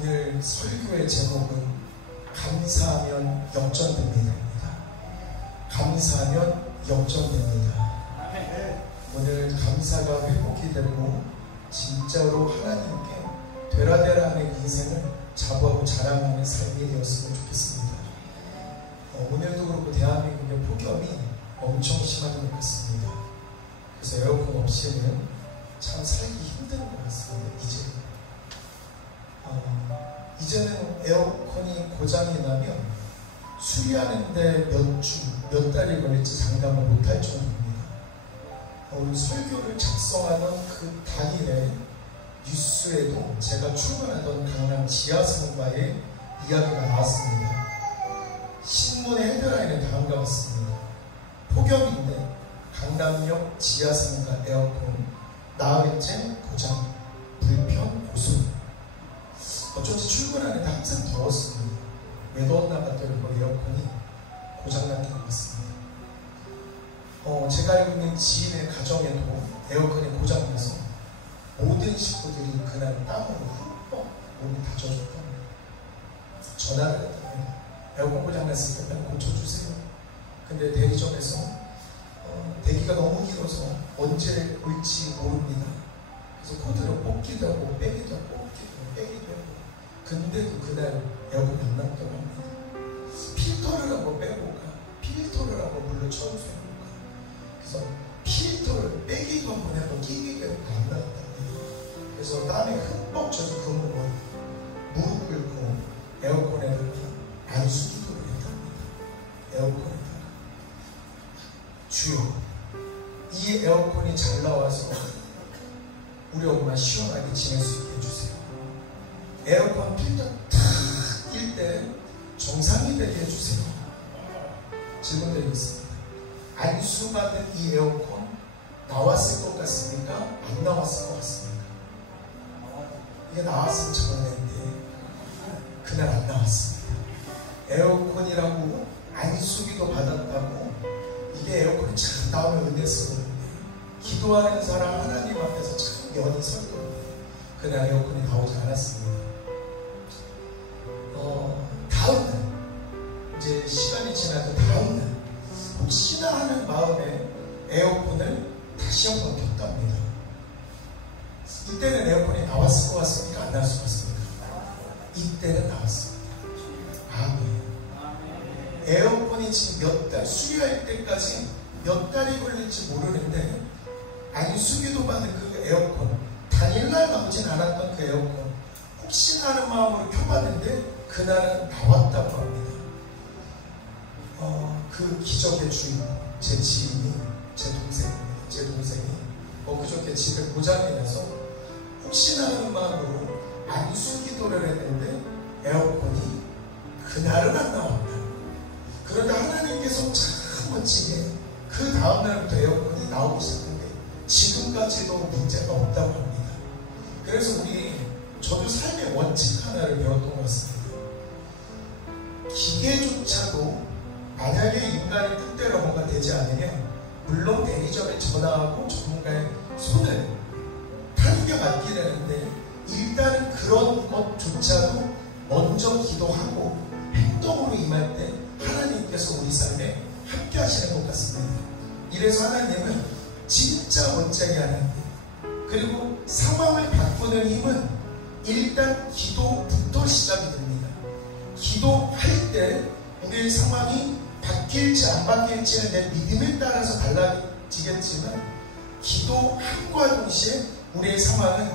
오늘 설교의 제목은 감사하면 역전됩니다. 감사하면 역전됩니다. 오늘 감사가 회복이 되고 진짜로 하나님께 되라되라 하는 인생을 자부하고 자랑하는 삶이 되었으면 좋겠습니다. 오늘도 그렇고 대한민국의 폭염이 엄청 심한 것 같습니다. 그래서 에어컨 없이는 참 살기 힘든 것 같습니다. 이제는 에어컨이 고장이 나면 수리하는데 몇 달이 걸릴지 장담을 못할 정도입니다. 오늘 설교를 작성하던 그 당일에 뉴스에도 제가 출근하던 강남 지하상가의 이야기가 나왔습니다. 신문의 헤드라인에 다음과 같습니다. 폭염인데 강남역 지하상가 에어컨 나흘째 고장, 불편, 고수. 어쩐지 출근하는데 항상 더웠습니다. 왜 더웠나 봤더니 거기 에어컨이 고장났던 것 같습니다. 제가 알고 있는 지인의 가정에도 에어컨이 고장나서 모든 식구들이 그날 땀으로 흠뻑 몸이 다 젖었답니다. 전화를 했답니다. 에어컨 고장났으니까 그냥 고쳐주세요. 근데 대리점에서 대기가 너무 길어서 언제 올지 모릅니다. 그래서 코드를 뽑기도 하고 빼기도 하고 뽑기도 빼기도 하고 근데도 그날 에어컨이 안 났다고 합니다. 필터를 하고 빼고 가, 필터를 하고 물로 청소해고 가. 그래서 필터를 빼기도 한번 해도 끼기도 해도 안 났답니다. 그래서 땀에 흠뻑 젖은 그 몸을 무릎 꿇고 에어컨에다가 안수기도를 했답니다. 에어컨에다가 주여, 이 에어컨이 잘 나와서 우리 엄마 시원하게 지낼 수 있게 해주세요. 에어컨 필터 탁 낄 때 정상이 되게 해주세요. 질문 드리겠습니다. 안수받은 이 에어컨 나왔을 것 같습니까? 안 나왔을 것 같습니까? 이게 나왔으면 좋았는데 그날 안 나왔습니다. 에어컨이라고 안수기도 받았다고 이게 에어컨이 참 나오면 은혜스러운데 기도하는 사람 하나님 앞에서 참 연이 설거든요. 그날 에어컨이 나오지 않았습니다. 다음날 이제 시간이 지나서 다음날 혹시나 하는 마음에 에어컨을 다시 한번 켰답니다. 이때는 에어컨이 나왔을 것 같습니까? 안 나왔을 것 같습니까? 이때는 나왔습니다. 아멘. 에어컨이 지금 몇 달, 수리할 때까지 몇 달이 걸릴지 모르는데 안수기도 받은 그 에어컨, 당일날 나오진 않았던 그 에어컨 혹시나 하는 마음으로 켜봤는데 그날은 나왔다고 합니다. 그 기적의 주인공, 제 지인이, 제 동생이 그저께 집에 고장이 나서 혹시나 하는 마음으로 안수기도를 했는데 에어컨이 그날은 안 나왔다. 그런데 하나님께서 참 멋지게 그 다음날부터 에어컨이 나오기 시작했는데 지금까지도 문제가 없다고 합니다. 그래서 저도 삶의 원칙 하나를 배웠던 것 같습니다. 기계조차도 만약에 인간의 뜻대로 뭔가 되지 않으면 물론 대리점에 전화하고 전문가의 손을 타는게 맞게 되는데 일단은 그런 것조차도 먼저 기도하고 행동으로 임할 때 하나님께서 우리 삶에 함께 하시는 것 같습니다. 이래서 하나님은 진짜 멋쟁이 하나님, 그리고 상황을 바꾸는 힘은 일단 기도부터 시작이 됩니다. 기도할 때 우리의 상황이 바뀔지 안 바뀔지는 내 믿음에 따라서 달라지겠지만 기도함과 동시에 우리의 상황은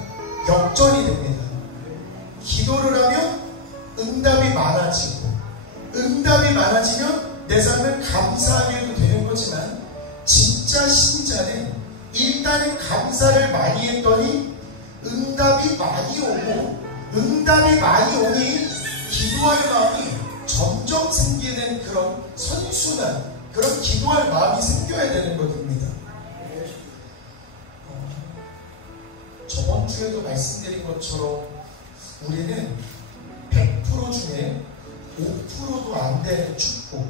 역전이 됩니다. 기도를 하면 응답이 많아지고 응답이 많아지면 내 삶을 감사하게 해도 되는 거지만 진짜 신자는 일단은 감사를 많이 했더니 응답이 많이 오고 응답이 많이 오니 기도할 마음이 점점 생기는 그런 선순환, 그런 기도할 마음이 생겨야 되는 것입니다. 저번 주에도 말씀드린 것처럼 우리는 100% 중에 5%도 안 되는 축복,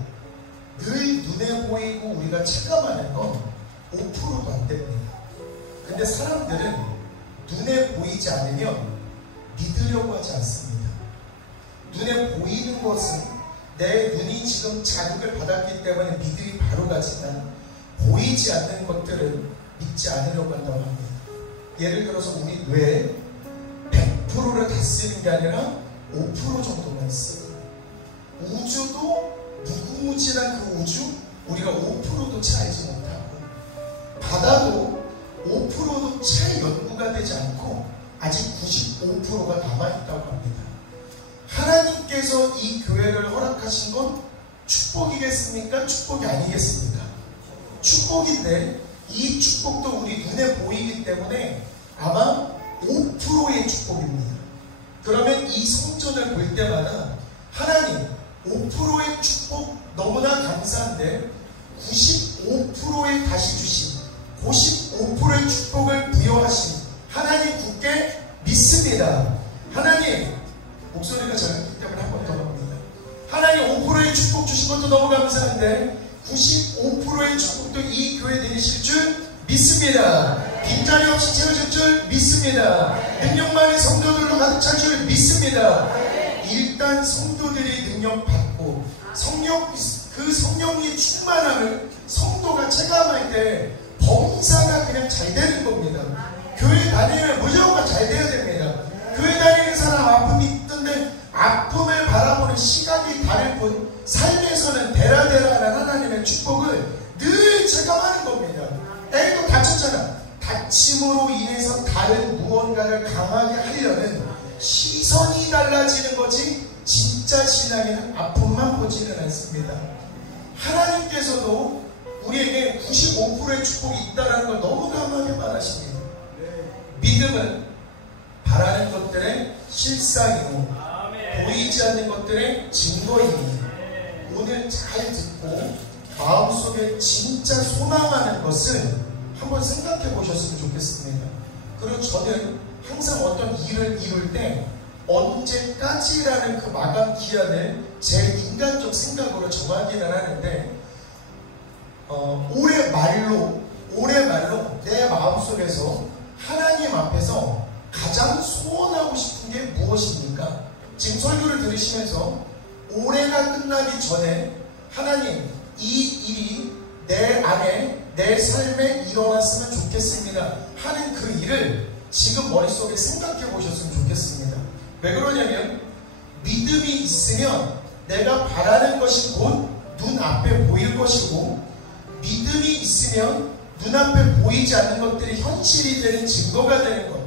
늘 눈에 보이고 우리가 체감하는 건 5%도 안 됩니다. 근데 사람들은 눈에 보이지 않으면 믿으려고 하지 않습니다. 눈에 보이는 것은 내 눈이 지금 자극을 받았기 때문에 믿음이 바로 가지만 보이지 않는 것들은 믿지 않으려고 한다고 합니다. 예를 들어서 우리 뇌에 100%를 다 쓰는 게 아니라 5% 정도만 쓰고, 우주도 무궁무진한 그 우주 우리가 5%도 채 알지 못하고, 바다도 5%도 채 연구가 되지 않고 아직 95%가 남아있다고 합니다. 하나님께서 이 교회를 허락하신 건 축복이겠습니까? 축복이 아니겠습니까? 축복인데 이 축복도 우리 눈에 보이기 때문에 아마 5%의 축복입니다. 그러면 이 성전을 볼 때마다 하나님 5%의 축복 너무나 감사한데 95%의 다시 주신 95%의 축복을 부여하신 하나님 굳게 믿습니다. 하나님, 목소리가 작기 때문에 한 번 더 갑니다. 하나님 5%의 축복 주신 것도 너무 감사한데 95%의 축복도 이 교회 드리실 줄 믿습니다. 빈자리 없이 채워질 줄 믿습니다. 능력 많은 성도들로 가득 찰 줄 믿습니다. 일단 성도들이 능력 받고 그 성령의 충만함을 성도가 체감할 때 범사가 그냥 잘 되는 겁니다. 교회 다니면 무조건 잘 돼야 됩니다. 교회 다니는 사람 아픔이 있던데 아픔을 바라보는 시각이 다를 뿐 삶에서는 대라대라하는 하나님의 축복을 늘 체감하는 겁니다. 애도 다쳤잖아. 다침으로 인해서 다른 무언가를 강하게 하려는 시선이 달라지는 거지 진짜 신앙에는 아픔만 보지는 않습니다. 하나님께서도 우리에게 95%의 축복이 있다는 걸 너무 강하게 말하십니다. 믿음은 바라는 것들의 실상이고 보이지 않는 것들의 증거입니다. 오늘 잘 듣고 마음속에 진짜 소망하는 것을 한번 생각해 보셨으면 좋겠습니다. 그리고 저는 항상 어떤 일을 이룰 때 언제까지라는 그 마감 기한을 제 인간적 생각으로 정하기는 하는데 올해 말로 내 마음속에서 하나님 앞에서 가장 소원하고 싶은 게 무엇입니까? 지금 설교를 들으시면서 올해가 끝나기 전에 하나님 이 일이 내 안에 내 삶에 일어났으면 좋겠습니다 하는 그 일을 지금 머릿속에 생각해 보셨으면 좋겠습니다. 왜 그러냐면 믿음이 있으면 내가 바라는 것이 곧 눈앞에 보일 것이고 믿음이 있으면 눈앞에 보이지 않는 것들이 현실이 되는 증거가 되는 것.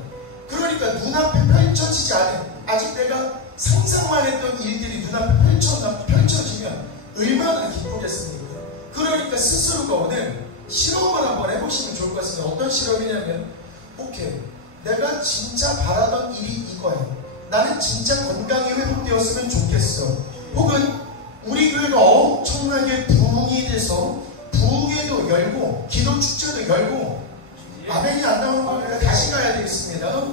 그러니까 눈앞에 펼쳐지지 않은 아직 내가 상상만 했던 일들이 눈앞에 펼쳐지면 얼마나 기쁘겠습니까? 그러니까 스스로가 오늘 실험을 한번 해보시면 좋을 것 같습니다. 어떤 실험이냐면 오케이, 내가 진짜 바라던 일이 이거야. 나는 진짜 건강이 회복되었으면 좋겠어. 혹은 우리 교회가 엄청나게 부흥이 돼서 부흥회도 열고 기도 축제도 열고 아멘이 안 나오는 거니까 다시 가야 되겠습니다.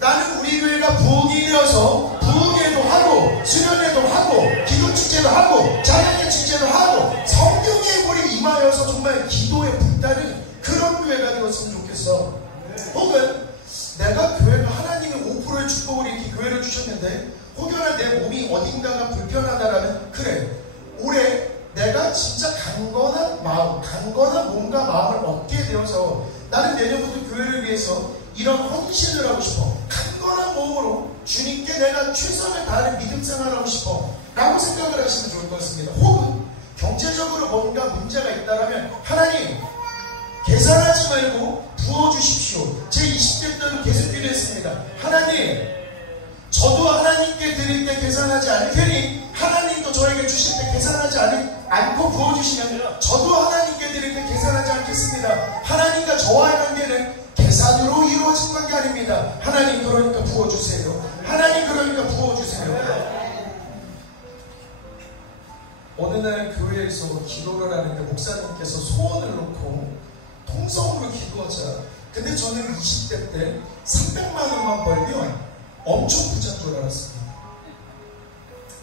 나는 우리 교회가 부흥이 되어서 부흥회도 하고 수련회도 하고 기도 축제도 하고 자연의 축제도 하고 성령의 물이 임하여서 정말 기도에 불타는 그런 교회가 되었으면 좋겠어. 혹은 내가 교회가 하나님의 5%의 축복을 이렇게 교회를 주셨는데 혹여나 내 몸이 어딘가가 불편하다라면 그래, 올해 내가 진짜 강건한 몸과 마음을 얻게 되어서 나는 내년부터 교회를 위해서 이런 헌신을 하고 싶어. 강건한 몸으로 주님께 내가 최선을 다하는 믿음 생활하고 싶어 라고 생각을 하시면 좋을 것 같습니다. 혹은 경제적으로 뭔가 문제가 있다면 하나님 계산하지 말고 부어주십시오. 제 20대 때도 계속 기도했습니다. 하나님, 저도 하나님께 드릴 때 계산하지 않을 테니 하나님도 저에게 주실 때 계산하지 않고 부어주시면 저도 하나님께 드릴 때 계산하지 않겠습니다. 하나님과 저와의 관계는 계산으로 이루어진 관계 아닙니다. 하나님 그러니까 부어주세요. 하나님 그러니까 부어주세요. 어느 날 교회에서 기도를 하는데 목사님께서 소원을 놓고 통성으로 기도하자. 근데 저는 20대 때 300만 원만 벌면 엄청 부자인 줄 알았습니다.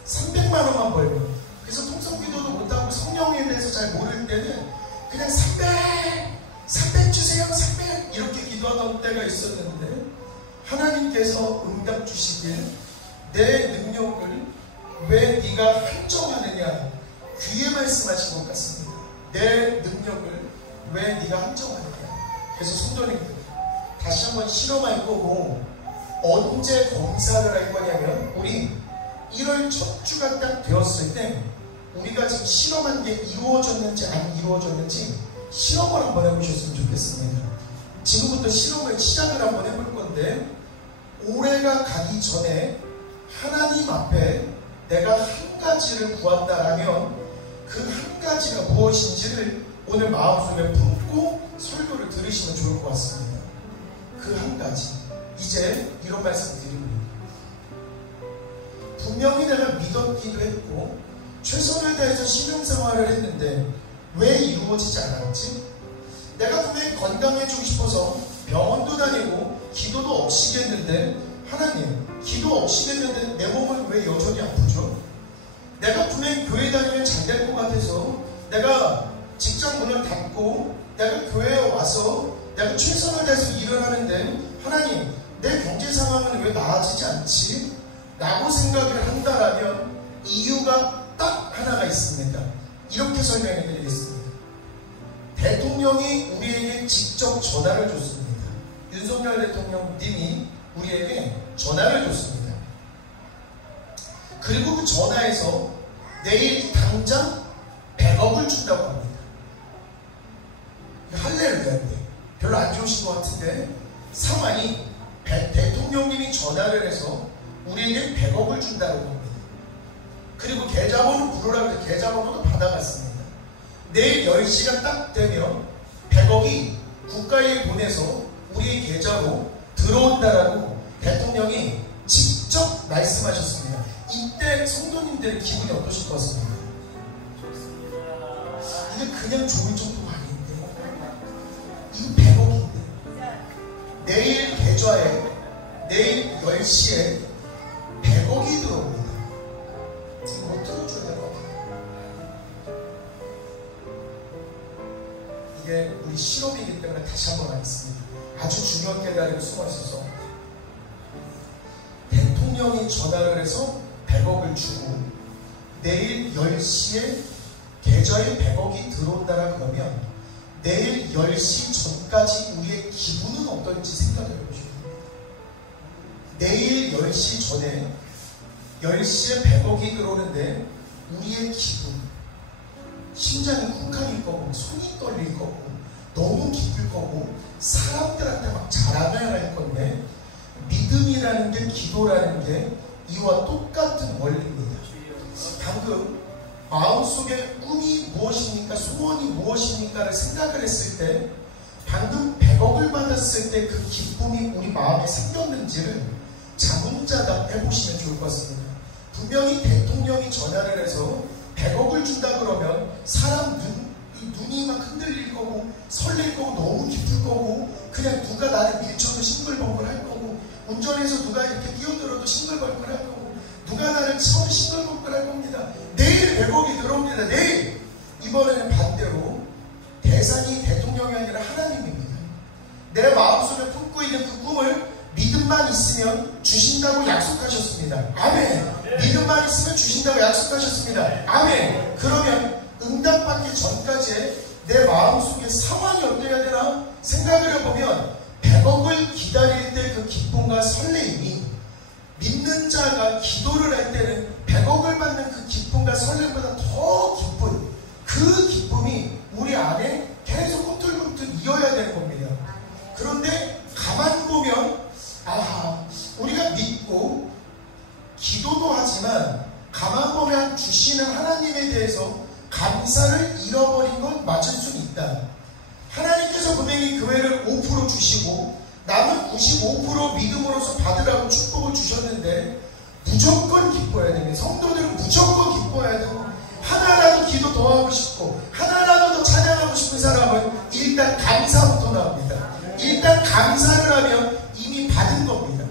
300만 원만 벌면. 그래서 통성 기도도 못하고 성령에 대해서 잘 모를 때는 그냥 300 주세요 300 이렇게 기도하던 때가 있었는데 하나님께서 응답 주시길 내 능력을 왜 네가 한정하느냐? 귀에 말씀하신 것 같습니다. 내 능력을 왜 네가 한정하느냐? 그래서 성도님들 다시 한번 실험할 거고, 언제 검사를 할 거냐면 우리 1월 첫 주가 딱 되었을 때 우리가 지금 실험한 게 이루어졌는지 안 이루어졌는지 실험을 한번 해보셨으면 좋겠습니다. 지금부터 실험을 시작을 한번 해볼 건데, 올해가 가기 전에 하나님 앞에 내가 한 가지를 구한다라면 그 한 가지가 무엇인지를 오늘 마음속에 품고 설교를 들으시면 좋을 것 같습니다. 그 한 가지, 이제 이런 말씀 드립니다. 분명히 내가 믿었기도 했고 최선을 다해서 신앙생활을 했는데 왜 이루어지지 않았지? 내가 분명히 건강해지고 싶어서 병원도 다니고 기도도 억시겠는데, 하나님, 기도 억시겠는데 내 몸은 왜 여전히 아프죠? 내가 분명히 교회 다니면 잘 될 것 같아서 내가 직장 문을 닫고 내가 교회에 와서 내가 최선을 다해서 일을 하는데, 하나님, 내 경제 상황은 왜 나아지지 않지? 라고 생각을 한다라면 이유가 딱 하나가 있습니다. 이렇게 설명해 드리겠습니다. 대통령이 우리에게 직접 전화를 줬습니다. 윤석열 대통령님이 우리에게 전화를 줬습니다. 그리고 그 전화에서 내일 당장 100억을 준다고 합니다. 할렐루야인데 별로 안 좋으신 것 같은데, 상황이 대통령님이 전화를 해서 우리에게 100억을 준다고 합니다. 그리고 계좌번호 부르라고 해서 계좌번호도 받아갔습니다. 내일 10시가 딱 되면 100억이 국가에 보내서 우리의 계좌로 들어온다라고 대통령이 직접 말씀하셨습니다. 이때 성도님들의 기분이 어떠실 것 같습니다? 이게 그냥 좋을 정도가 아닌데, 이거 100억인데 내일 계좌에 내일 10시에 100억이 들어옵니다. 지금 뭐 틀어줘야 될 것 같아요. 이게 우리 실험이기 때문에 다시 한번 하겠습니다. 아주 중요한 깨달음이 숨어 있어서, 대통령이 전화를 해서 100억을 주고 내일 10시에 계좌에 100억이 들어온다라 그러면 내일 10시 전까지 우리의 기분은 어떨지 생각을 해보시면 됩니다. 내일 10시 전에 10시에 100억이 들어오는데 우리의 기분, 심장이 쿵쾅일 거고 손이 떨릴 거고 너무 기쁠 거고 사람들한테 막 자랑을 할 건데, 믿음이라는 게, 기도라는 게 이와 똑같은 원리입니다. 방금 마음속에 꿈이 무엇입니까? 소원이 무엇입니까? 를 생각을 했을 때, 방금 100억을 받았을 때 그 기쁨이 우리 마음에 생겼는지를 자문자답 해보시면 좋을 것 같습니다. 분명히 대통령이 전화를 해서 100억을 준다 그러면 사람 눈이 막 흔들릴 거고 설렐 거고 너무 기쁠 거고, 그냥 누가 나를 밀쳐도 싱글벙글 할 거고, 운전해서 누가 이렇게 끼어들어도 싱글벙글 할 거고, 누가 나를 쳐도 싱글벙글 할 겁니다. 내일 100억이 들어옵니다. 내일. 이번에는 반대로 대상이 대통령이 아니라 하나님입니다. 내 마음속에 품고 있는 그 꿈을 믿음만 있으면 주신다고 약속하셨습니다. 아멘. 믿음만 있으면 주신다고 약속하셨습니다. 아멘. 그러면 응답받기 전까지 내 마음속에 상황이 어때야 되나 생각을 해보면 100억을 기다릴 때 그 기쁨과 설레임이, 믿는 자가 기도를 할 때는 100억을 받는 그 기쁨과 설렘보다 더 기쁜 그 기쁨이 우리 안에 계속 꿈틀꿈틀 이어야 되는 겁니다. 그런데 가만 보면 우리가 믿고 기도도 하지만 가만 보면 주시는 하나님에 대해서 감사를 잃어버린 건 맞을 수는 있다. 하나님께서 분명히 교회를 5% 주시고 남은 95% 믿음으로서 받으라고 축복을 주셨는데 무조건 기뻐야 됩니다. 성도들은 무조건 기뻐야 되고, 하나라도 기도 더 하고 싶고 하나라도 더 찬양하고 싶은 사람은 일단 감사부터 나옵니다. 일단 감사를 하면 이미 받은 겁니다.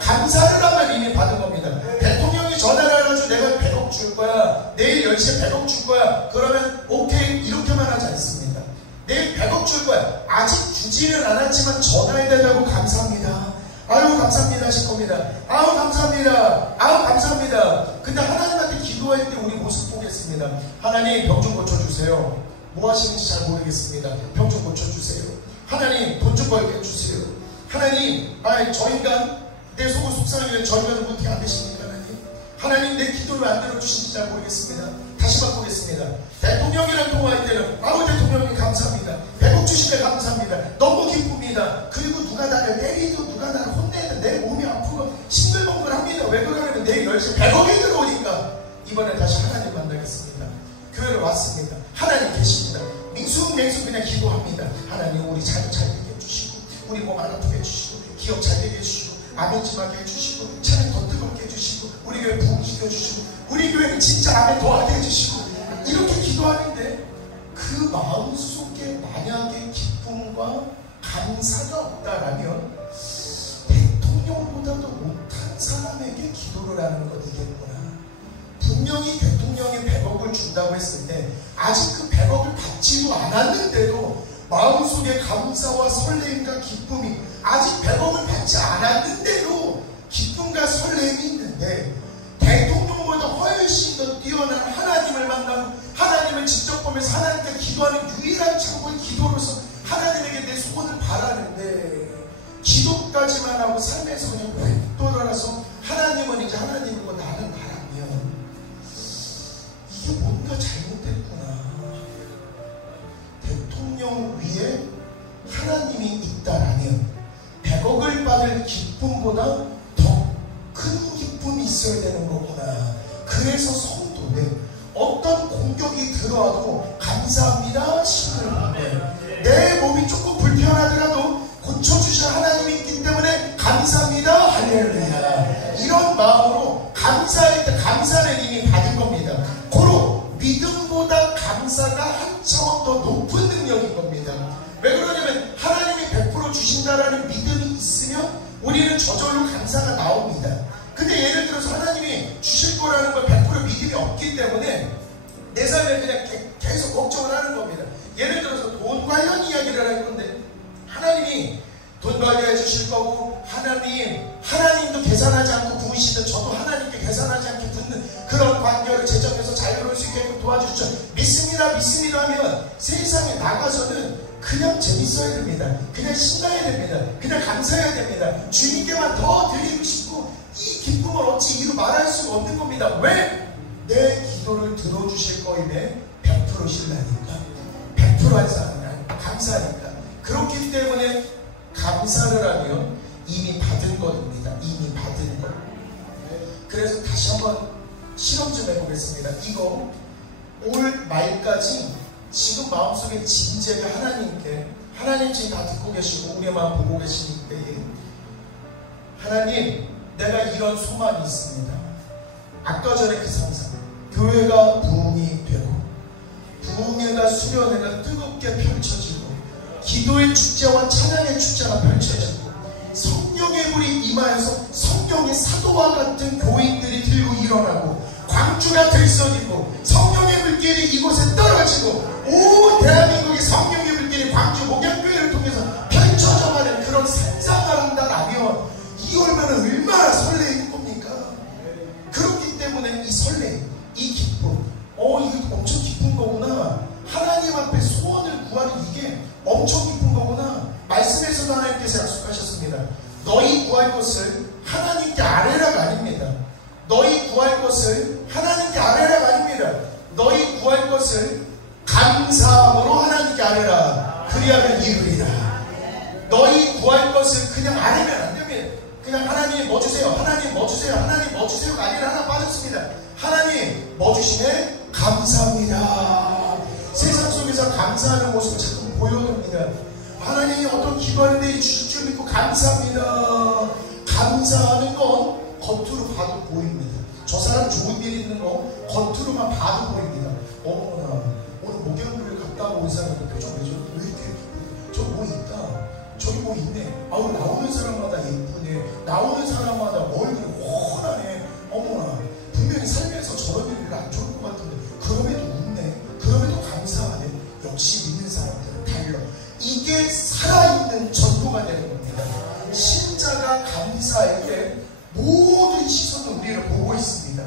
감사를 하면 이미 받은 겁니다. 대통령이 전화를 해가지고 내가 100억 줄 거야, 내일 10시에 100억 줄 거야, 그러면 오케이 이렇게만 하지 않습니다. 내일 100억 줄 거야. 아직 주지는 않았지만 전화해달라고 감사합니다. 아유 감사합니다 하실 겁니다. 아유 감사합니다. 아유 감사합니다. 근데 하나님한테 하나님 병 좀 고쳐주세요. 뭐 하시는지 잘 모르겠습니다. 병 좀 고쳐주세요. 하나님 돈 좀 벌게 해주세요. 하나님 저 인간 내 속을 속상하게 저 인간은 어떻게 안 되십니까? 하나님 내 기도를 안 들어주신지 잘 모르겠습니다. 다시 바꾸겠습니다. 대통령이랑 통화할 때는 대통령님 감사합니다. 100억 주신 데 감사합니다. 너무 기쁩니다. 그리고 누가 나를 때리고 누가 나를 혼내면 내 몸이 아프고 싱글벙글합니다. 왜 그러냐면 내일 10시에 100억이 들어오니까 이번에 다시 하나님 만나겠습니다. 교회를 왔습니다. 하나님 계십니다. 맹수 그냥 기도합니다. 하나님 우리 자녀 잘 되게 해주시고 우리 몸 안 아프게 해주시고 기업 잘 되게 해주시고 아멘 좀 하게 해주시고 찬양 더 뜨겁게 해주시고 우리 교회 부흥 시켜주시고 우리 교회는 진짜 아멘 더 하게 해주시고 이렇게 기도하는데 그 마음속에 만약에 기쁨과 감사가 없다라면 대통령보다도 못한 사람에게 기도를 하는 것이겠구나. 분명히 대통령이 100억을 준다고 했을 때 아직 그 100억을 받지도 않았는데도 마음속에 감사와 설레임과 기쁨이 아직 100억을 받지 않았는데도 기쁨과 설렘이 있는데 대통령보다 훨씬 더 뛰어난 하나님을 만나고 하나님을 직접 보면서 하나님께 기도하는 유일한 창구의 기도로서 하나님에게 내 소원을 바라는데 기도까지만 하고 삶에서 그냥 휙 돌아가서 하나님은 이제 하나님이고 나는 나라면 이게 뭔가 잘못됐구나. 대통령 위에 하나님이 있다라면 100억을 받을 기쁨보다 더 큰 기쁨이 있어야 되는 거구나. 그래서 성도는 어떤 공격이 들어와도 감사합니다 신을 하는 거예요. 내 몸이 조금 불편하더라도 고쳐주신 하나님이 있기 때문에 감사합니다 할렐루야. 이런 마음으로 감사할 때 감사는 이미 받은 겁니다. 고로 믿음보다 감사가 한 차원 더 높은 능력인 겁니다. 왜 그러냐면 하나님이 100% 주신다라는 믿음이 있으면 우리는 저절로 감사가 나옵니다. 근데 예를 들어서 하나님이 주실 거라는 걸 100% 믿음이 없기 때문에 내 삶에 그냥 계속 걱정을 하는 겁니다. 예를 들어서 돈 관련 이야기를 할 건데 하나님이 돈 관리해 주실 거고 하나님도 계산하지 않고 부으시든 저도 하나님께 계산하지 않게 붙는 그런 관계를 제정해서 자유로울 수 있게 도와주시죠. 믿습니다 하면 세상에 나가서는 그냥 재밌어야 됩니다. 그냥 신나야 됩니다. 그냥 감사해야 됩니다. 주님께만 더 드리고 싶고 이 기쁨을 어찌 이루 말할 수가 없는 겁니다. 왜? 내 기도를 들어주실 거임에 100% 신나니까 100% 한사람이니까 감사하니까. 그렇기 때문에 감사를 하면 이미 받은 것입니다. 이미 받은 것. 그래서 다시 한번 실험 좀 해보겠습니다. 이거 올 말까지 지금 마음속에 진지하게 하나님 지금 다 듣고 계시고 우리의 마음 보고 계시니까 하나님 내가 이런 소망이 있습니다. 아까 전에 그 상상 교회가 부흥이 되고 부흥회가 수련회가 뜨겁게 펼쳐지고 기도의 축제와 찬양의 축제가 펼쳐지고 성령의 불이 임하여서 성령의 사도와 같은 교인들이 들고 일어나고 광주가 들썩이고 성령의 불길이 이곳에 떨어지고 온 대한민국의 성령의 불길이 광주 목양교회를 통해서 펼쳐져가는 그런 상상을 한다라면 이 얼마나 설레는 겁니까? 그렇기 때문에 이 설렘, 이 기쁨 이거 엄청 기쁜 거구나. 하나님 앞에 소원을 구하는 이게 엄청 기쁜 거구나. 말씀에서도 하나님께서 약속하셨습니다. 너희 구할 것을 하나님께 아뢰라가 아닙니다. 너희 구할 것을 하나님께 아뢰라가 아닙니다. 너희 구할 것을 감사함으로 하나님께 아뢰라. 그리하면 이루리라. 너희 구할 것을 그냥 아뢰면 안 됩니다. 그냥 하나님 뭐 주세요. 하나님 뭐 주세요. 하나님 뭐 주세요가 아니라 하나 빠졌습니다. 하나님 뭐 주시네? 감사합니다. 세상 속에서 감사하는 모습을 자꾸 보여줍니다. 하나님이 어떤 기도하는데 주실 줄 믿고 감사합니다. 감사하는 건 겉으로 봐도 보입니다. 저 사람 좋은 일 있는 거 겉으로만 봐도 보입니다. 어머나 오늘 목욕을 갔다 온 사람들 표정 왜 이렇게 저 뭐 있다. 저기 뭐 있네. 아우 나오는 사람마다 예쁘네. 나오는 사람마다 얼굴이 훤하네. 어머나 분명히 삶에서 저런 일이 안 좋을 것 같은데 그럼에도 웃네. 그럼에도 감사하네. 역시 믿는 사람들은 달라. 이게 살아있는 전도가 되는 겁니다. 신자가 감사할 때 모든 시선은 우리를 보고 있습니다.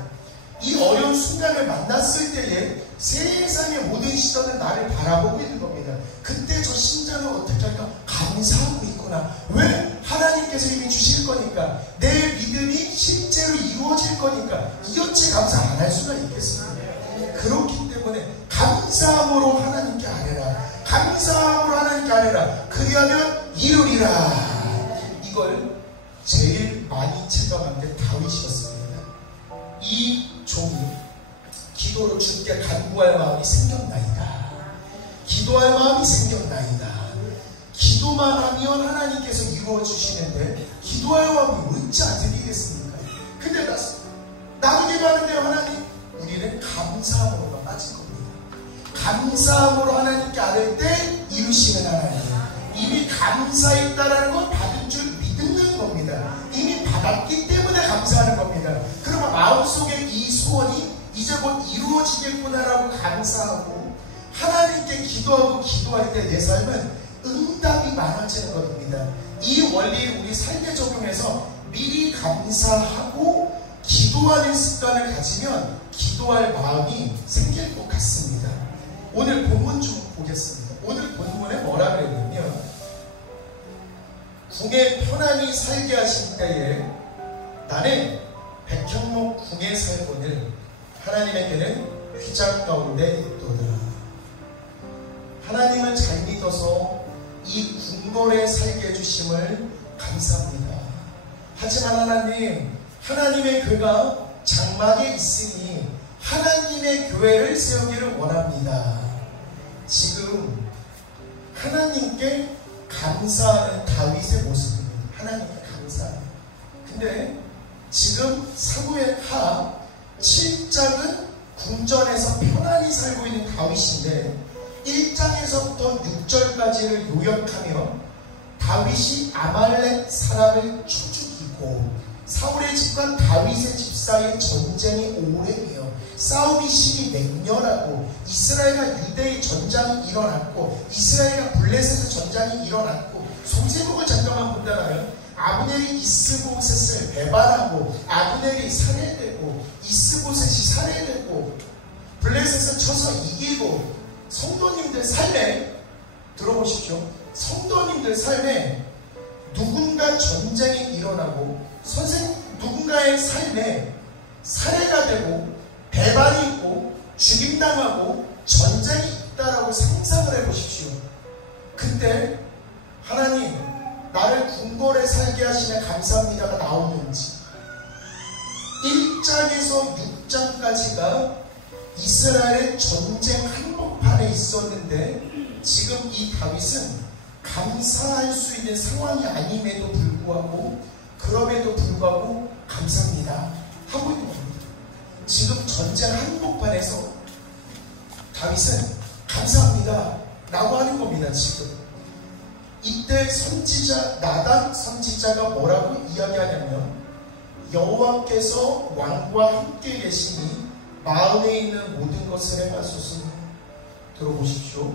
이 어려운 순간을 만났을 때에 세상의 모든 시선은 나를 바라보고 있는 겁니다. 그때 저 심장은 어떻게 할까? 감사하고 있구나. 왜? 하나님께서 이미 주실 거니까. 내 믿음이 실제로 이루어질 거니까. 이어치 감사 안 할 수가 있겠습니까? 그렇기 때문에 감사함으로 하나님께 아뢰라. 감사함으로 하나님께 아뢰라. 그리하면 이루리라. 이걸 제일 많이 체감한 게 다윗이었습니다. 이 종이 기도로 주께 간구할 마음이 생겼나이다. 기도할 마음이 생겼나이다. 기도만 하면 하나님께서 이루어 주시는데 기도할 마음이 어찌 안 생기겠습니까? 근데 나도 기도하는데요. 하나님, 우리는 감사함으로만 빠진 겁니다. 감사함으로 하나님께 아뢰 때 이루시는 하나님. 이미 감사했다라는 건 받은 줄 믿는 겁니다. 이미 받았기 때문에 감사하는 겁니다. 그러면 마음속에 이 소원이 이제 곧 이루어지겠구나라고 감사하고 하나님께 기도하고 기도할 때 내 삶은 응답이 많아지는 겁니다. 이 원리를 우리 삶에 적용해서 미리 감사하고 기도하는 습관을 가지면 기도할 마음이 생길 것 같습니다. 오늘 본문 좀 보겠습니다. 오늘 본문에 뭐라 그랬냐면 궁에 편안히 살게 하신 때에 나는 백향목 궁에 살거늘 하나님에게는 휘장 가운데 있도다. 하나님을 잘 믿어서 이 궁궐에 살게 해주심을 감사합니다. 하지만 하나님, 하나님의 교회가 장막에 있으니 하나님의 교회를 세우기를 원합니다. 지금 하나님께 감사하는 다윗의 모습입니다. 하나님께 감사합니다. 근데 지금 사무엘 하 7장은 궁전에서 편안히 살고 있는 다윗인데 1장에서부터 6절까지를 요약하면 다윗이 아말렉 사람을 쳐 죽이고 사울의 집과 다윗의 집 사이의 전쟁이 오래며 싸움이 시기 맹렬하고 이스라엘과 유대의 전장이 일어났고 이스라엘과 블레셋의 전장이 일어났고 소제목을 잠깐만 본다면 아브넬이 이스보셋을 배반하고 아브넬이 살해되고 이스보셋이 살해되고 블레셋을 쳐서 이기고 성도님들 삶에 들어보십시오. 성도님들 삶에 누군가 전쟁이 일어나고 누군가의 삶에 살해가 되고 배반이 있고 죽임당하고 전쟁이 있다라고 상상을 해보십시오. 그때 하나님 나를 궁궐에 살게 하시며 감사합니다가 나오는지 1장에서 6장까지가 이스라엘의 전쟁 한복판에 있었는데 지금 이 다윗은 감사할 수 있는 상황이 아님에도 불구하고 그럼에도 불구하고 감사합니다 하고 있는 겁니다. 지금 전쟁 한복판에서 다윗은 감사합니다 라고 하는 겁니다. 지금 이때 선지자 나단 선지자가 뭐라고 이야기하냐면 여호와께서 왕과 함께 계시니 마음에 있는 모든 것을 행하소서. 들어보십시오.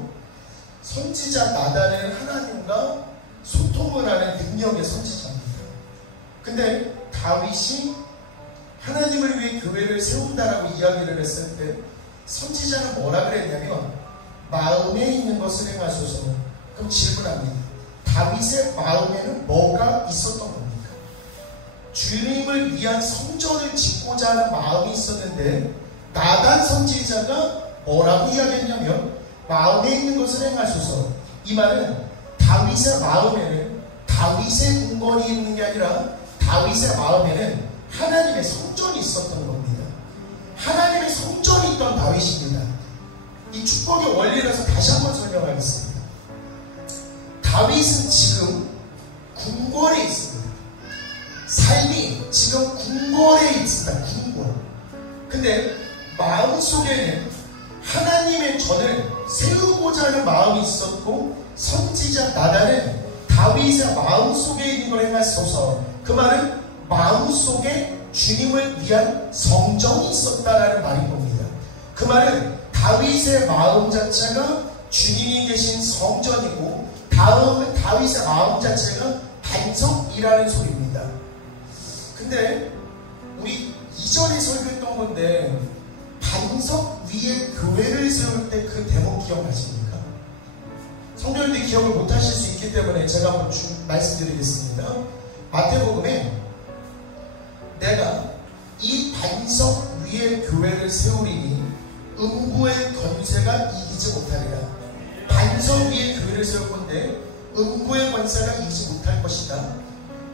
선지자 나단은 하나님과 소통을 하는 능력의 선지자입니다. 근데 다윗이 하나님을 위해 교회를 세운다라고 이야기를 했을 때 선지자는 뭐라 그랬냐면 마음에 있는 것을 행하소서. 그럼 질문합니다. 다윗의 마음에는 뭐가 있었던 겁니까? 주님을 위한 성전을 짓고자 하는 마음이 있었는데 나단 선지자가 뭐라고 이야기했냐면 마음에 있는 것을 행하소서. 이 말은 다윗의 마음에는 다윗의 궁궐이 있는 게 아니라 다윗의 마음에는 하나님의 성전이 있었던 겁니다. 하나님의 성전이 있던 다윗입니다. 이 축복의 원리라서 다시 한번 설명하겠습니다. 다윗은 지금 궁궐에 있습니다. 삶이 지금 궁궐에 있습니다. 궁궐. 근데 마음속에는 하나님의 전을 세우고자 하는 마음이 있었고 선지자 나단은 다윗의 마음속에 있는 걸 행하소서. 그 말은 마음속에 주님을 위한 성전이 있었다라는 말인 겁니다. 그 말은 다윗의 마음 자체가 주님이 계신 성전이고 다윗의 마음 자체가 반석이라는 소리입니다. 근데 우리 이전에 설교했던 가운데 반석 위에 교회를 세울 때 그 대목 기억나십니까? 성도님들이 기억을 못하실 수 있기 때문에 제가 한번 말씀드리겠습니다. 마태복음에 내가 이 반석 위에 교회를 세우리니 음부의 권세가 이기지 못하리라. 반석 위에 교회를 세울 건데 음부의 권세가 이기지 못할 것이다.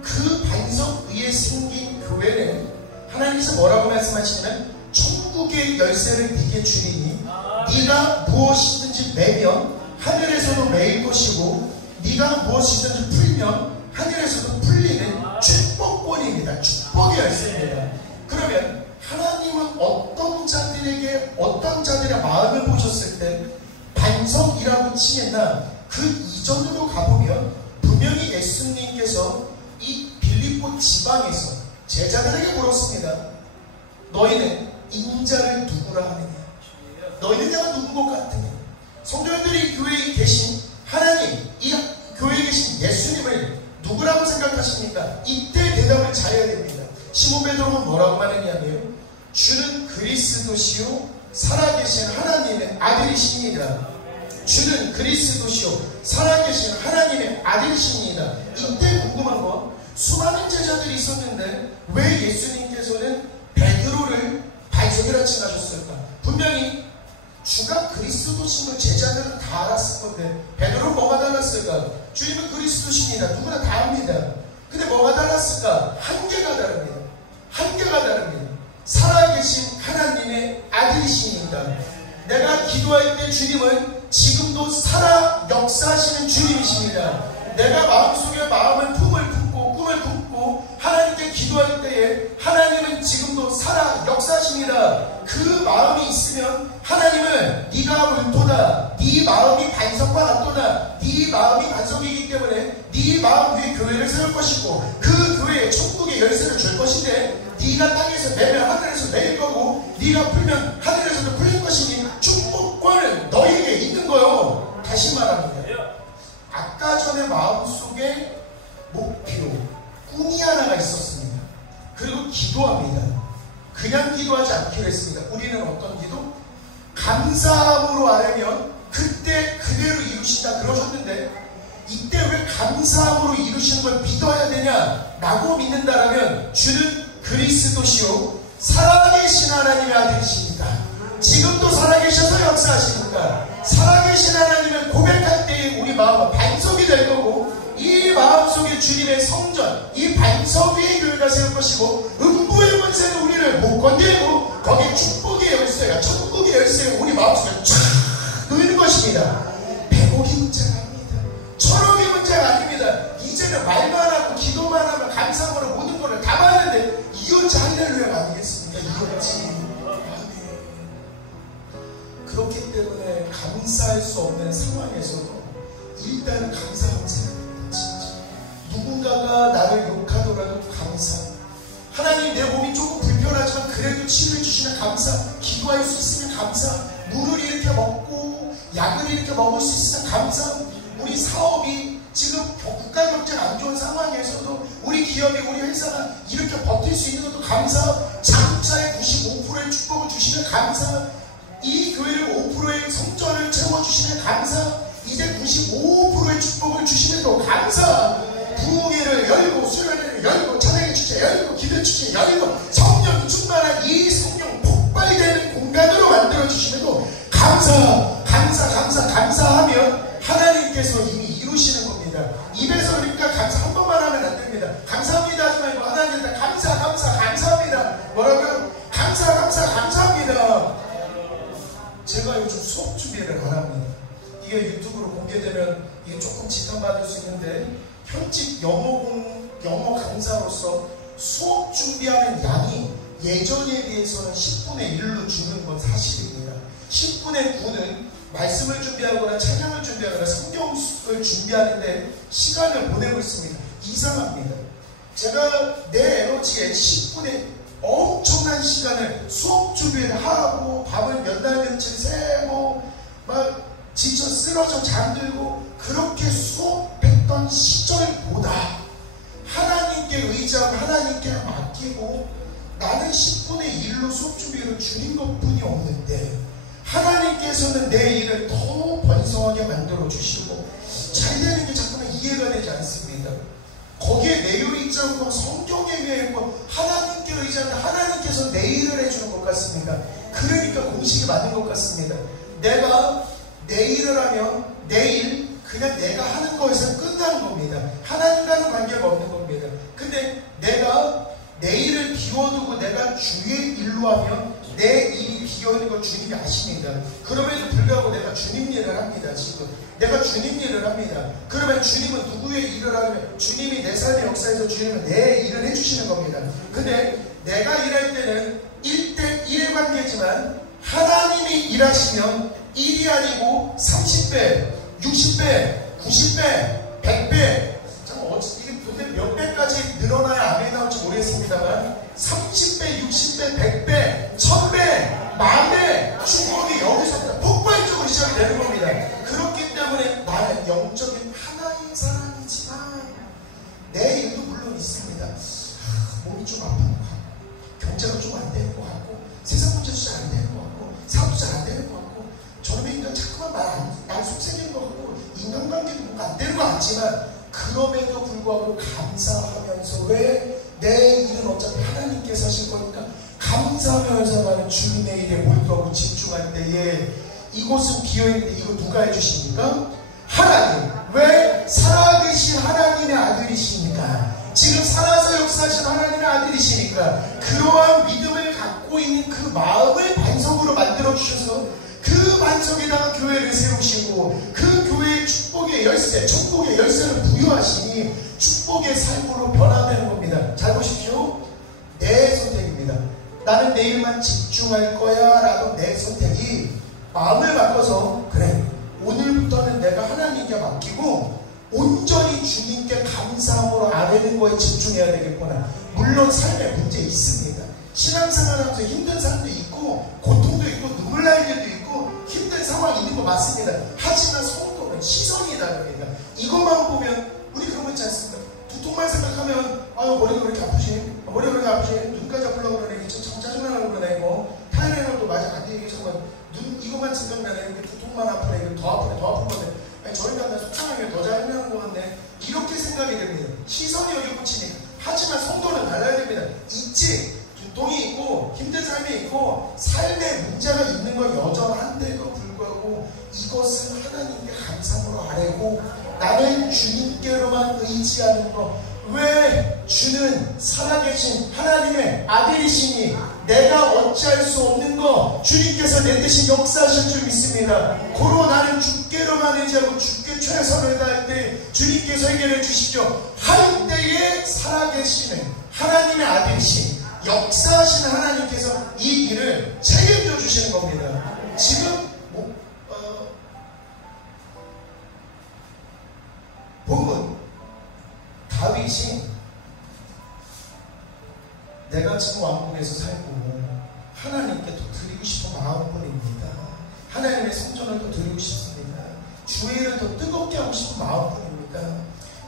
그 반석 위에 생긴 교회는 하나님께서 뭐라고 말씀하시냐면 천국의 열쇠를 네게 주리니 네가 무엇이든지 매면 하늘에서도 매일 것이고 네가 무엇이든지 풀면 하늘에서도 풀리는 축복권입니다. 축복의 열쇠입니다. 그러면 하나님은 어떤 자들에게 어떤 자들의 마음을 보셨을 때 반석이라고 치겠나 그 이전으로 가보면 분명히 예수님께서 이 빌립보 지방에서 제자들에게 물었습니다. 너희는 인자를 누구라 하느냐? 너희는 내가 누군 것 같으냐? 성도님들이 교회에 계신 하나님, 이 교회에 계신 예수님을 누구라고 생각하십니까? 이때 대답을 잘해야 됩니다. 시몬 베드로는 뭐라고 말했냐면 주는 그리스도시요 살아계신 하나님의 아들이십니다. 주는 그리스도시요 살아계신 하나님의 아들이십니다. 이때 궁금한 건 수많은 제자들이 있었는데 왜 예수님께서는 베드로를 반석이라 칭하셨을까? 분명히 주가 그리스도심을 제자들은 다 알았을 건데 베드로는 뭐가 달랐을까? 주님은 그리스도십니다. 누구나 다 압니다. 근데 뭐가 달랐을까? 한계가 다릅니다. 한계가 다릅니다. 살아계신 하나님의 아들이십니다. 내가 기도할 때 주님은 지금도 살아 역사하시는 주님이십니다. 내가 마음속에 꿈을 품고 하나님께 기도할 때에 하나님은 지금도 살아 역사하십니다. 그 마음이 있으면 하나님은 네가 옳도다. 네 마음이 반석과 같도다. 네 마음이 반석이기 때문에 네 마음 위에 교회를 세울 것이고 그 교회에 천국의 열쇠를 줄 것인데 네가 땅에서 매면 하늘에서 매일 거고 네가 풀면 하늘에서도 풀릴 것이니 축복권은 너에게 있는 거요. 다시 말합니다. 아까 전에 마음속에 목표, 꿈이 하나가 있었습니다. 그리고 기도합니다. 그냥 기도하지 않기로 했습니다. 우리는 어떤 기도? 감사함으로 아뢰면 그때 그대로 이루신다 그러셨는데 이때 왜 감사함으로 이루시는 걸 믿어야 되냐? 라고 믿는다라면 주는 그리스도시요 살아계신 하나님의 아들이십니다. 지금도 살아계셔서 역사하십니다. 살아계신 하나님을 고백할 때에 우리 마음은 반석이 될 거고 이 마음속에 주님의 성전, 이 반석 위에 교회가 세울 것이고 음부의 권세는 우리를 못 건드리고 거기에 축복의 열쇠가 천국의 열쇠가 우리 마음속에 쫙 놓이는 것입니다. 100억이 문제가 아닙니다. 1000억이 문제가 아닙니다. 이제는 말만 하고 기도만 하면 감사함으로 모든 것을 다 받는데 이혼지 할렐루야 아니겠습니까? 이혼지. 그렇기 때문에 감사할 수 없는 상황에서도 일단은 감사하고 생각합니다. 진짜 누군가가 나를 욕하더라도 감사. 하나님 내 몸이 조금 불편하지만 그래도 치료해 주시면 감사. 기도할 수 있으면 감사. 물을 이렇게 먹고 약을 이렇게 먹을 수 있으면 감사. 우리 사업이 지금 국가 경제가 안 좋은 상황에서도 우리 기업이 우리 회사가 이렇게 버틸 수 있는 것도 감사. 자동차의 95%의 축복을 주시면 감사. 이 교회를 5%의 성전을 채워주시면 감사. 이제 95%의 축복을 주시면 또 감사. 부흥회를 열고 수련회를 열고 찬양의 축제 열고 기도 축제 열고 성령 충만한 이 성령 폭발되는 공간으로 만들어주시면 또 감사하면 하나님께서 이미 이루시는 겁니다. 입에서 그러니까 감사 한 번만 하면 안 됩니다. 감사합니다 하지 말고 하나님 감사합니다. 뭐라고요? 감사합니다. 제가 요즘 수업 준비를 안 합니다. 이게 유튜브로 공개되면 이게 조금 지탄받을 수 있는데 현직 영어 강사로서 수업 준비하는 양이 예전에 비해서는 10분의 1로 줄는 건 사실입니다. 10분의 9는 말씀을 준비하거나 찬양을 준비하거나 성경을 준비하는데 시간을 보내고 있습니다. 이상합니다. 제가 내 에너지에 10분의 엄청난 시간을 수업 준비를 하고 밤을 몇 날 며칠 새고 막 지쳐 쓰러져 잠들고 그렇게 수업했던 시절보다 하나님께 의지하고 하나님께 맡기고 나는 10분의 1로 수업 준비를 줄인 것뿐이 없는데 하나님께서는 내 일을 더 번성하게 만들어 주시고 잘 되는 게 자꾸만 이해가 되지 않습니다. 거기에 내려 있지 않고 성경에 의해 있고 하나님께 의지하는 하나님께서 내 일을 해주는 것 같습니다. 그러니까 공식이 맞는 것 같습니다. 내가 내 일을 하면 내일 그냥 내가 하는 거에서 끝난 겁니다. 하나님과는 관계가 없는 겁니다. 근데 내가 내 일을 비워두고 내가 주의 일로 하면 내 일이 비어있는 걸 주님이 아십니다. 그럼에도 불구하고 내가 주님 일을 합니다. 지금 내가 주님 일을 합니다. 그러면 주님은 누구의 일을 하면 주님이 내 삶의 역사에서 주님은 내 일을 해주시는 겁니다. 근데 내가 일할 때는 1대1의 관계지만 하나님이 일하시면 1이 아니고 30배, 60배, 90배, 100배 이게 도대체 몇 배까지 늘어나야 아멘이 나올지 모르겠습니다만 30배, 60배, 100배, 1000배, 10,000배 축복이 여기서부터 폭발적으로 시작이 되는 겁니다. 그렇기 때문에 나는 영적인 하나의 사람이지만 내 일도 물론 있습니다. 몸이 좀 아픈 것 같고 경제가 좀 안 되는 것 같고 세상 문제도 잘 안 되는 것 같고 사업도 잘 안 되는 것 같고 저놈의 인간 자꾸만 날 속삭이는 것 같고 인간관계도 뭔가 안 되는 것 같지만 그럼에도 불구하고 감사하면서 왜 내 일은 어차피 하나님께서 하실 거니까 감사하면서 나는 주님의 일에 몰두하고 집중할 때에 이곳은 비어있는데 이거 누가 해주십니까? 하나님. 왜? 살아계신 하나님의 아들이십니까? 지금 살아서 역사하신 하나님의 아들이시니까 그러한 믿음을 갖고 있는 그 마음을 반석으로 만들어주셔서 그 반석에다가 교회를 세우시고 그 교회의 축복의 열쇠, 천국의 열쇠를 부여하시니 축복의 삶으로 변화되는 겁니다. 잘 보십시오. 내 선택입니다. 나는 내일만 집중할 거야 라고 내 선택이 마음을 바꿔서 그래 오늘부터는 내가 하나님께 맡기고 온전히 주님께 감사함으로 아뢰는 거에 집중해야 되겠구나. 물론 삶에 문제 있습니다. 신앙생활하면서 힘든 사람도 있고 고통도 있고 눈물 날 일도 있고 힘든 상황이 있는 거 맞습니다. 하지만 성도는 시선이 다릅니다. 이것만 보면 우리 그런 거 있지 않습니까? 두통만 생각하면 아유 머리가 왜 이렇게 아프지? 머리가 왜 이렇게 아프지? 눈까지 아프려고 그러네. 참 짜증나려고 그러네. 이거 타이레놀도 맞아 안 돼. 잠깐 눈 이것만 생각나네. 두통만 아프네. 이거 더 아프네. 더 아픈 건데 아니, 저희가 나 속상하게 더 짜증나는 것 같네. 이렇게 생각이 됩니다. 시선이 여기 꽂히니까. 하지만 성도는 달라야 됩니다. 있지. 두통이 있고 힘든 삶이 있고 삶에 문제가 있는 건 여전한데도 불구하고 이것은 하나님께 감사함으로 아뢰고 나는 주님께로만 의지하는 것. 왜? 주는 살아계신 하나님의 아들이시니 내가 어찌할 수 없는 거 주님께서 내 대신 역사하실 줄 믿습니다. 고로 나는 주께로만 의지하고 주께 최선을 다할 때 주님께서 해결해 주시죠. 할 때에 살아계시는 하나님의 아들이신 역사하시는 하나님께서 이 일을 책임져 주시는 겁니다. 지금 본문 다윗이 내가 지금 왕궁에서 살고 하나님께 더 드리고 싶은 마음뿐입니다. 하나님의 성전을 더 드리고 싶습니다. 주의를 더 뜨겁게 하고 싶은 마음뿐입니다.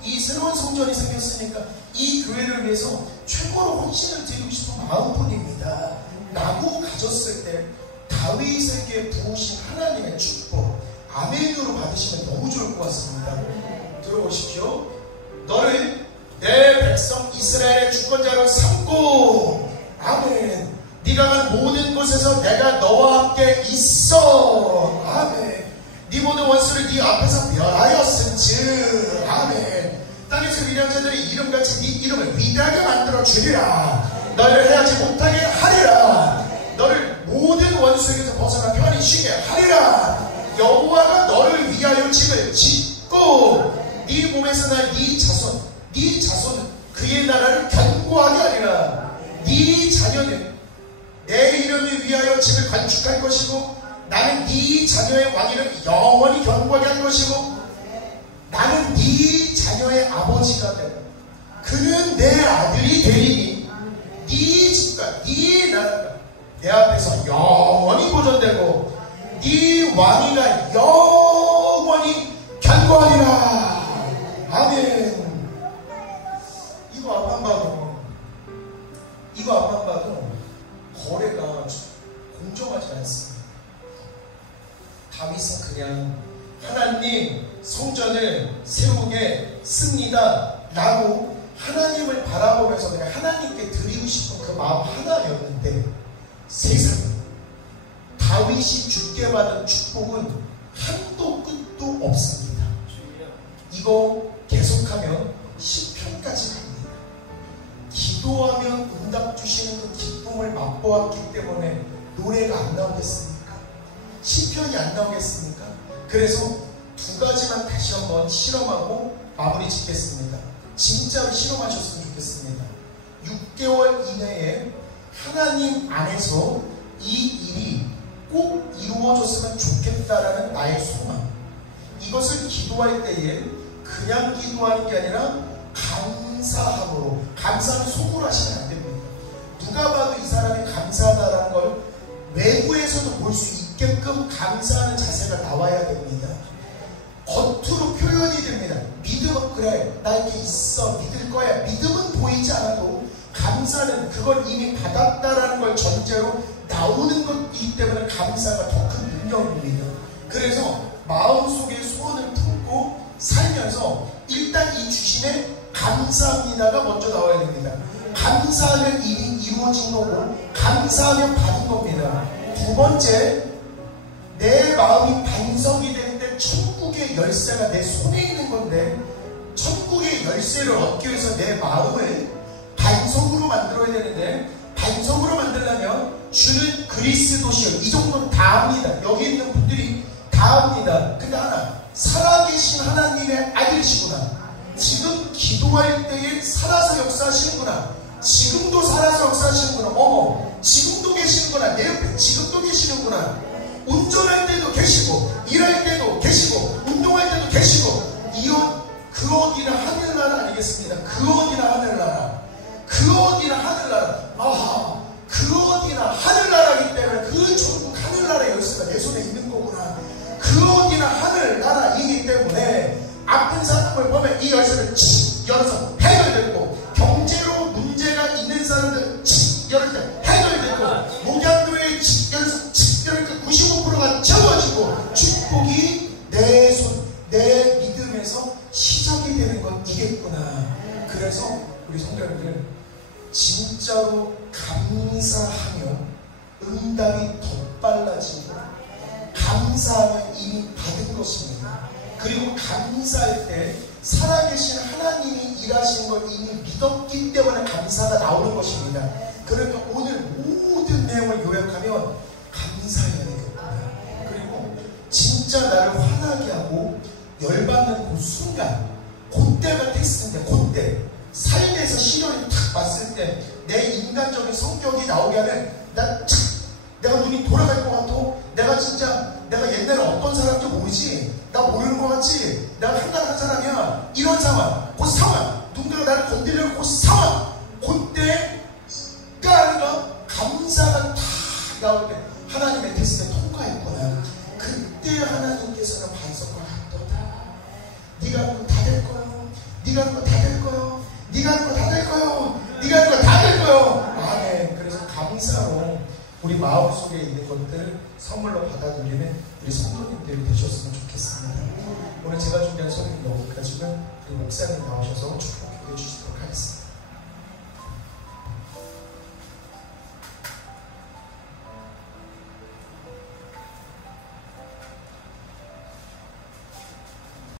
이 새로운 성전이 생겼으니까 이 교회를 위해서 최고로 헌신을 드리고 싶은 마음뿐입니다. 라고 가졌을 때 다윗에게 부으신 하나님의 축복 아멘으로 받으시면 너무 좋을 것 같습니다. 들어보십시오. 너를 내 백성 이스라엘의 주권자로 삼고 아멘. 네가 간 모든 곳에서 내가 너와 함께 있어 아멘. 네 모든 원수를 네 앞에서 멸하였은즉 아멘. 땅에서 위대한 자들의 이름같이 네 이름을 위대하게 만들어 주리라. 너를 해하지 못하게 하리라. 너를 모든 원수에게서 벗어나 편히 쉬게 하리라. 여호와가 너를 위하여 집을 짓고 네 몸에서 날 네 자손은 그의 나라를 견고하게 하리라. 네 자녀는 내 이름을 위하여 집을 건축할 것이고 나는 네 자녀의 왕위를 영원히 견고하게 할 것이고 나는 네 자녀의 아버지가 되고 그는 내 아들이 되리니 네 집과 네 나라가 내 앞에서 영원히 보존되고 네 왕위가 영원히 견고하리라. 아멘. 이거 앞만 봐도 이거 앞만 봐도 거래가 공정하지 않습니다. 다윗은 그냥 하나님 성전을 세우겠습니다 라고 하나님을 바라보면서 그냥 하나님께 드리고 싶은 그 마음 하나였는데, 세상에 다윗이 주께 받은 축복은 한도 끝도 없습니다. 이거 계속하면 시편까지 갑니다. 기도하면 응답 주시는 그 기쁨을 맛보았기 때문에 노래가 안 나오겠습니까? 시편이 안 나오겠습니까? 그래서 두 가지만 다시 한번 실험하고 마무리 짓겠습니다. 진짜로 실험하셨으면 좋겠습니다. 6개월 이내에 하나님 안에서 이 일이 꼭 이루어졌으면 좋겠다라는 나의 소망, 이것을 기도할 때에 그냥 기도하는 게 아니라 감사함으로, 감사는 속으로 하시면 안 됩니다. 누가 봐도 이 사람이 감사하다라는 걸 외부에서도 볼 수 있게끔 감사하는 자세가 나와야 됩니다. 겉으로 표현이 됩니다. 믿음은 그래, 나 이렇게 있어, 믿을 거야. 믿음은 보이지 않아도 감사는 그걸 이미 받았다라는 걸 전제로 나오는 것이기 때문에 감사가 더 큰 능력입니다. 그래서 마음속에 소원을 품고 살면서 일단 이 주심에 감사합니다가 먼저 나와야 됩니다. 감사하면 일이 이루어진 거고 감사하면 받은 겁니다. 두 번째, 내 마음이 반석이 되는데 천국의 열쇠가 내 손에 있는 건데, 천국의 열쇠를 얻기 위해서 내 마음을 반석으로 만들어야 되는데, 반석으로 만들려면 주는 그리스도시요, 이 정도는 다 합니다. 여기 있는 분들이 다 합니다. 근데 하나, 살아계신 하나님의 아들이시구나, 지금 기도할 때에 살아서 역사하시는구나, 지금도 살아서 역사하시는구나, 지금도 계시는구나, 내 옆에 지금도 계시는구나, 운전할 때도 계시고 일할 때도 계시고 운동할 때도 계시고, 그 어디나 하늘나라 아니겠습니까? 그 어디나 하늘나라, 그 어디나 하늘나라. 그 어디나 하늘나라이기 때문에 그 천국 하늘나라의 열쇠가 내 손에 있는 거구나. 그 어디나 하늘나라이기 때문에 아픈 사람을 보면 이 열쇠를 칙 열어서 해결되고, 경제로 문제가 있는 사람들 칙 열을 때 해결되고, 목양교회 칙 열어서 칙 열을 때 95%가 채워지고, 축복이 내 손, 내 믿음에서 시작이 되는 건 이겠구나. 그래서 우리 성도님들 진짜로 감사하며 응답이 더 빨라지고, 감사하면 이미 받은 것입니다. 그리고 감사할 때 살아계신 하나님이 일하신 걸 이미 믿었기 때문에 감사가 나오는 것입니다. 그러니까 오늘 모든 내용을 요약하면 감사해야 되겠구나. 그리고 진짜 나를 화나게 하고 열받는 그 순간, 그때가 테스트인데, 그때 삶에서 시련이 탁 왔을 때 내 인간적인 성격이 나오게 하면 내가 눈이 돌아갈 것 같아. 내가 옛날에 어떤 사람인지 모르지, 나 모르는 것 같지, 내가 한가한 사람이야, 이런 상황, 그 상황, 누군가가 나를 건드리는 그 상황, 그때가 아니라 감사가 다 나올 때 하나님의 테스트에 통과했구나. 그때 하나님께서는 반석과 같도다. 네가 하는 거 다 될 거요, 네가 하는 거 다 될 거요, 네가 하는 거 다 될 거요, 네가 하는 거 다 될 거요. 아멘. 그래서 감사로 우리 마음속에 있는 것들 선물로 받아들이는 우리 성도님들이 되셨으면 좋겠습니다. 오늘 제가 준비한 설교 여기까지는 우리 목사님 나오셔서 축복해 주시도록 하겠습니다.